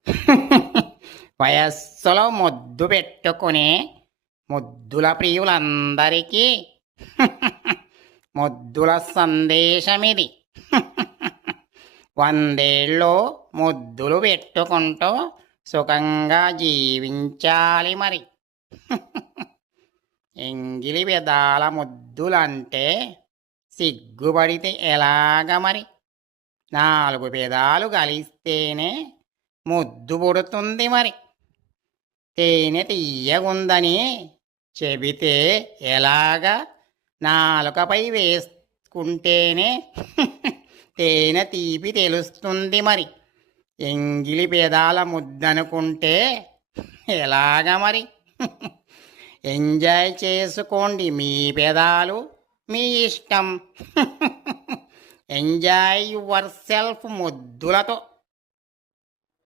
వయస్సులో ముద్దు పెట్టుకునే ముద్దుల ప్రియులందరికీ ముద్దుల సందేశమిది. 100 ఏళ్ళు ముద్దులు పెట్టుకుంటూ సుఖంగా జీవించాలి మరి. ఎంగిలి పెదాల ముద్దులంటే సిగ్గుపడితే ఎలాగ మరి? 4 పెదాలు కలిస్తేనే ముద్దు పుడుతుంది మరి. తేనె తీయగుందని చెబితే ఎలాగా? నాలుకపై వేసుకుంటేనే తేనె తీపి తెలుస్తుంది మరి. ఎంగిలి పెదాల ముద్దనుకుంటే ఎలాగ మరి? ఎంజాయ్ చేసుకోండి మీ పెదాలు, మీ ఇష్టం. Enjoy your self ముద్దులతో.